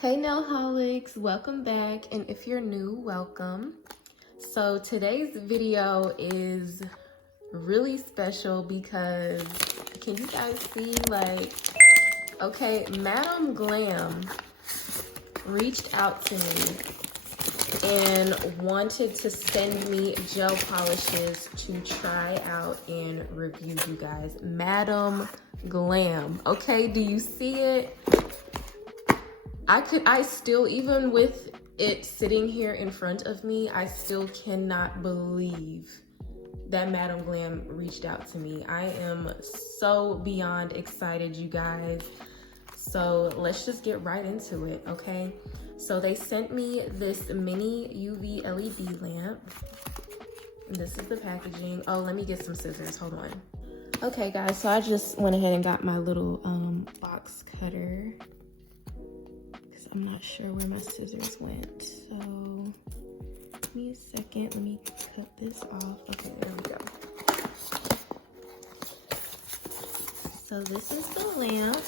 Hey Nailholics, welcome back, and if you're new, welcome. So today's video is really special because can you guys see, like, okay, Madam Glam reached out to me and wanted to send me gel polishes to try out and review, you guys. Madam Glam, okay, do you see it? I still, even with it sitting here in front of me, I still cannot believe that Madam Glam reached out to me. I am so beyond excited, you guys. So let's just get right into it, okay? So they sent me this mini UV LED lamp. This is the packaging. Oh, let me get some scissors, hold on. Okay guys, so I just went ahead and got my little box cutter. I'm not sure where my scissors went, so give me a second. Let me cut this off. Okay, there we go. So this is the lamp,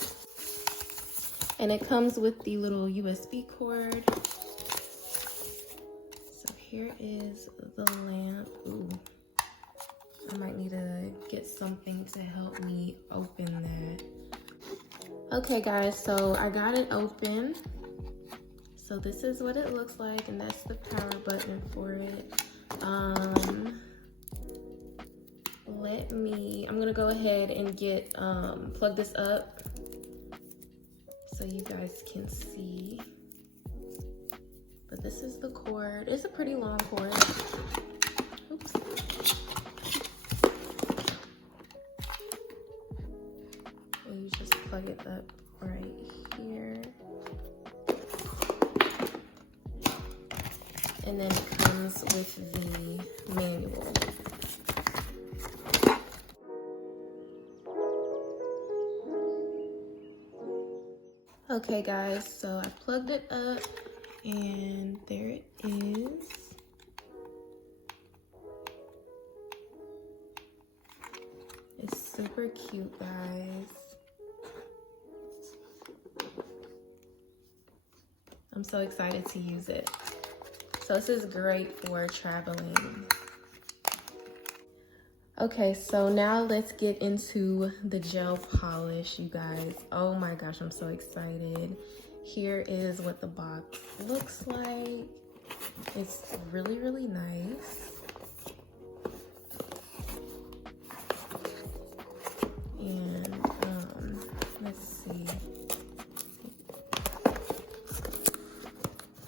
and it comes with the little USB cord. So here is the lamp. Ooh, I might need to get something to help me open that. Okay guys, so I got it open. So this is what it looks like, and that's the power button for it. I'm gonna go ahead and get, plug this up so you guys can see. But this is the cord. It's a pretty long cord. Oops. And you just plug it up right here. And then it comes with the manual. Okay guys, so I plugged it up and there it is. It's super cute, guys. I'm so excited to use it. So this is great for traveling. Okay, so now let's get into the gel polish, you guys. Oh my gosh, I'm so excited. Here is what the box looks like. It's really, really nice. And let's see.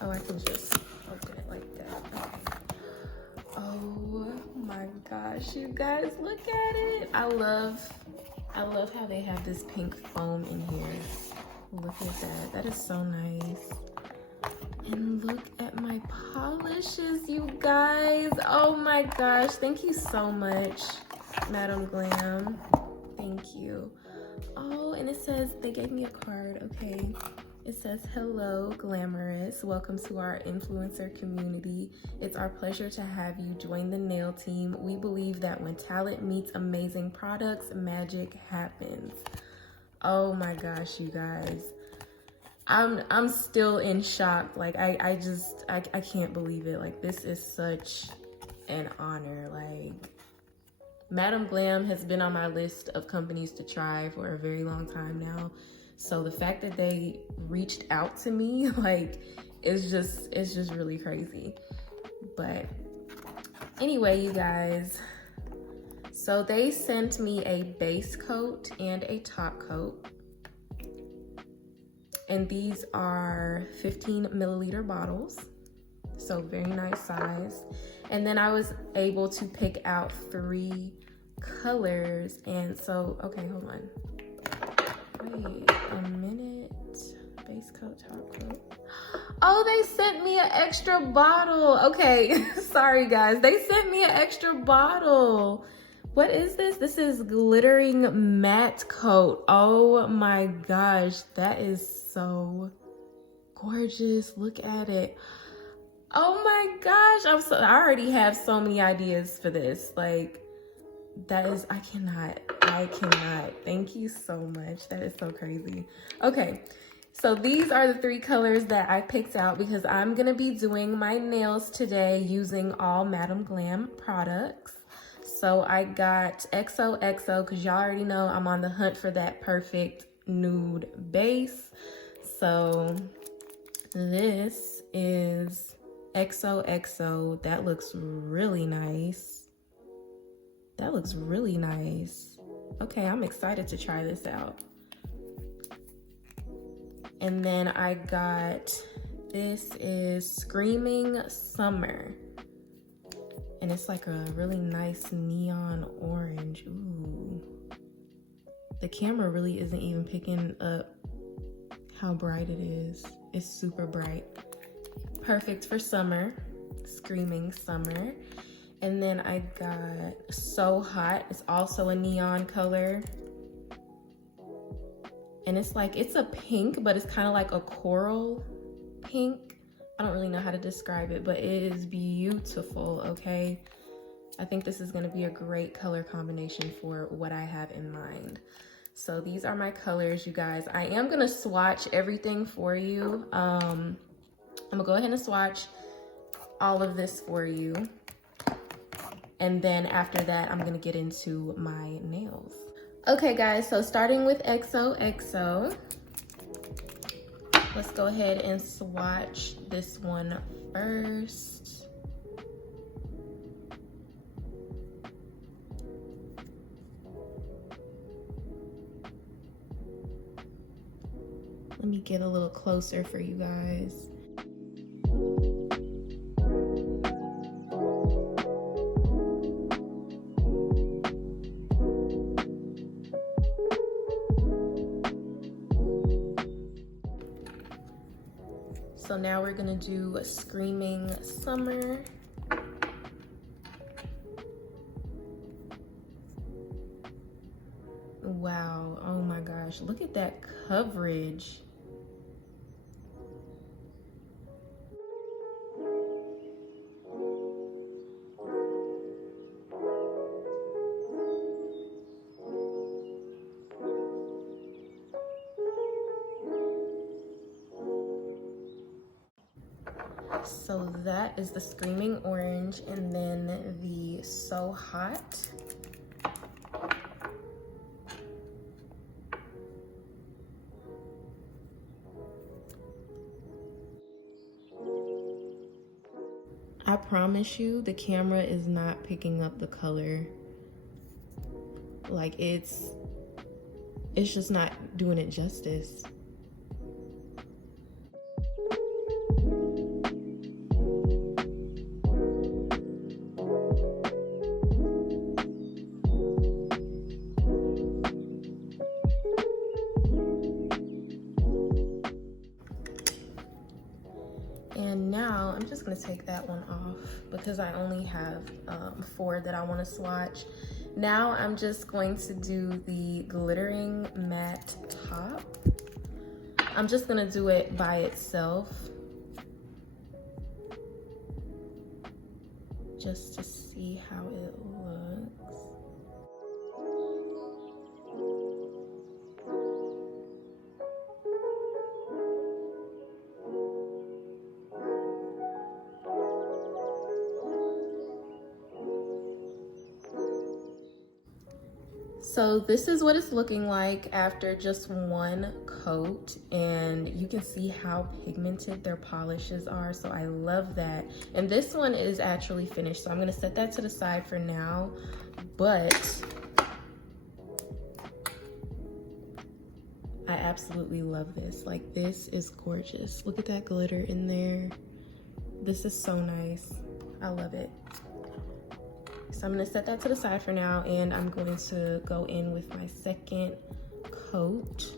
Oh, I can just open it like that. Okay. Oh my gosh, you guys, look at it. I love how they have this pink foam in here. Look at that. That is so nice. And look at my polishes, you guys. Oh my gosh, thank you so much, Madam Glam. Thank you. Oh, and it says, they gave me a card, okay. It says, hello, glamorous. Welcome to our influencer community. It's our pleasure to have you join the nail team. We believe that when talent meets amazing products, magic happens. Oh my gosh, you guys. I'm still in shock. Like, I can't believe it. Like, this is such an honor. Like, Madam Glam has been on my list of companies to try for a very long time now. So the fact that they reached out to me, like, it's just really crazy. But anyway, you guys, so they sent me a base coat and a top coat. And these are 15 milliliter bottles. So very nice size. And then I was able to pick out 3 colors. And so, okay, hold on. Wait a minute. Base coat, top coat. Oh, they sent me an extra bottle. Okay, sorry guys. They sent me an extra bottle. What is this? This is glittering matte coat. Oh my gosh, that is so gorgeous. Look at it. Oh my gosh, I already have so many ideas for this. Like, that is, I cannot. Thank you so much. That is so crazy. Okay, So these are the 3 colors that I picked out because I'm gonna be doing my nails today using all Madam Glam products. So I got XOXO because y'all already know I'm on the hunt for that perfect nude base. So this is XOXO. That looks really nice. That looks really nice. Okay, I'm excited to try this out. And then I got, this is Screaming Summer. And it's like a really nice neon orange. Ooh. The camera really isn't even picking up how bright it is. It's super bright. Perfect for summer. Screaming Summer. And then I got So Hot. It's also a neon color. And it's like, it's a pink, but it's kind of like a coral pink. I don't really know how to describe it, but it is beautiful, okay? I think this is gonna be a great color combination for what I have in mind. So these are my colors, you guys. I am gonna swatch everything for you. I'm gonna go ahead and swatch all of this for you. And then after that, I'm gonna get into my nails. Okay guys, so starting with XOXO, let's go ahead and swatch this one first. Let me get a little closer for you guys. So now we're gonna do a Screaming Summer. Wow, oh my gosh, look at that coverage. So that is the Screaming Orange, and then the So Hot. I promise you, the camera is not picking up the color. Like it's just not doing it justice. And now I'm just gonna take that one off because I only have 4 that I want to swatch. Now I'm just going to do the glittering matte top. I'm just gonna do it by itself, just to see how it looks. So this is what it's looking like after just one coat, and you can see how pigmented their polishes are, so I love that. And this one is actually finished, so I'm gonna set that to the side for now, but I absolutely love this. Like, this is gorgeous. Look at that glitter in there. This is so nice. I love it. So I'm gonna set that to the side for now, and I'm going to go in with my second coat.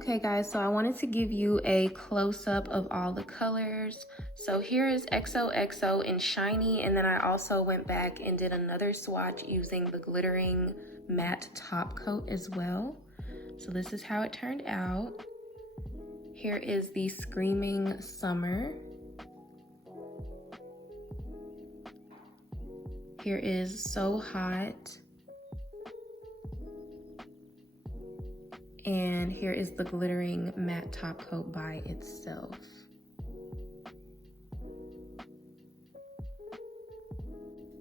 Okay guys, so I wanted to give you a close-up of all the colors. So here is XOXO in shiny, and then I also went back and did another swatch using the glittering matte top coat as well. So this is how it turned out. Here is the Screaming Summer. Here is So Hot. And here is the glittering matte top coat by itself.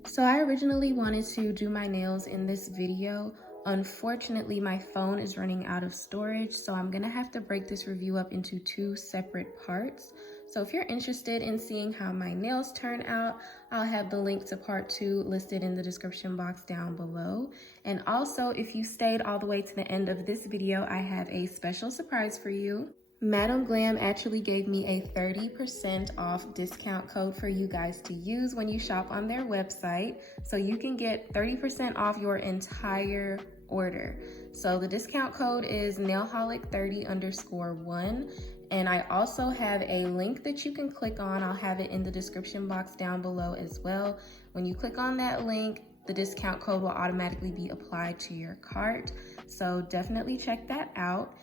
So I originally wanted to do my nails in this video. Unfortunately, my phone is running out of storage, so I'm gonna have to break this review up into 2 separate parts. So if you're interested in seeing how my nails turn out, I'll have the link to part 2 listed in the description box down below. And also, if you stayed all the way to the end of this video, I have a special surprise for you. Madam Glam actually gave me a 30% off discount code for you guys to use when you shop on their website. So you can get 30% off your entire order. So the discount code is NailholicStudio_1. And I also have a link that you can click on. I'll have it in the description box down below as well. When you click on that link, the discount code will automatically be applied to your cart. So definitely check that out.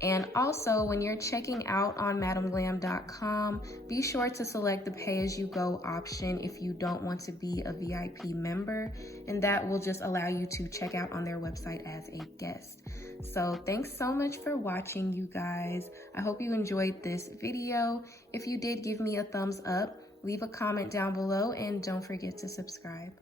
And also, when you're checking out on madamglam.com, be sure to select the pay-as-you-go option if you don't want to be a VIP member, and that will just allow you to check out on their website as a guest. So thanks so much for watching, you guys. I hope you enjoyed this video. If you did, give me a thumbs up, leave a comment down below, and don't forget to subscribe.